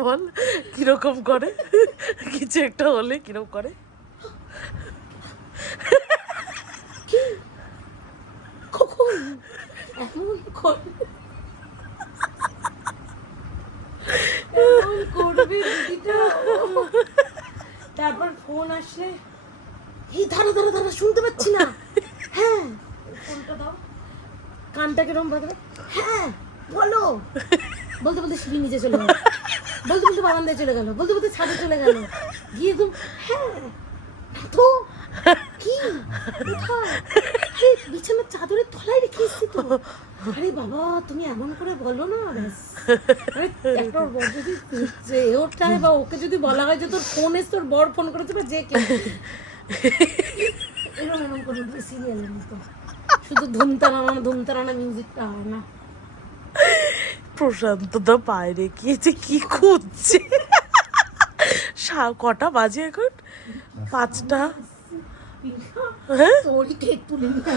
বল কিরকম করে, কিছু একটা হলে কিরকম করে। কখন এমন করবে দিদিটা। তারপর ফোন আসলে এই ধরো ধরো ধরো, শুনতে পাচ্ছি না। হ্যাঁ ফোনটা দাও, কানটা কিরম বাঁধবে। হ্যাঁ বলো, বলতে বলতে সিঁড়ি নিচে চলে গেল, বলতে বলতে বারান্দায় চলে গেল, বলতে বলতে ছাদে চলে গেল, গিয়ে একদম হ্যাঁ তো কি কোথায়, আরে বিছানার চাদরের তলায় রেখে এসেছি তো। আরে বাবা তুমি এমন করে বলো না, ব্যাস। আরে একটা বর যদি যে ওঠায় বা ওকে যদি বলা হয় যে তোর ফোন এসে তোর বর ফোন করেছে বা যে কেউ, এরকম এরকম করে সিরিয়ালের মতো শুধু ধুমতারানা মিউজিকটা হয় না। প্রশান্ত দা বাইরে গিয়েছে কি খুঁজছে। কটা বাজে এখন? 5টা। হ্যাঁ তোরই কেক তুলে নিয়ে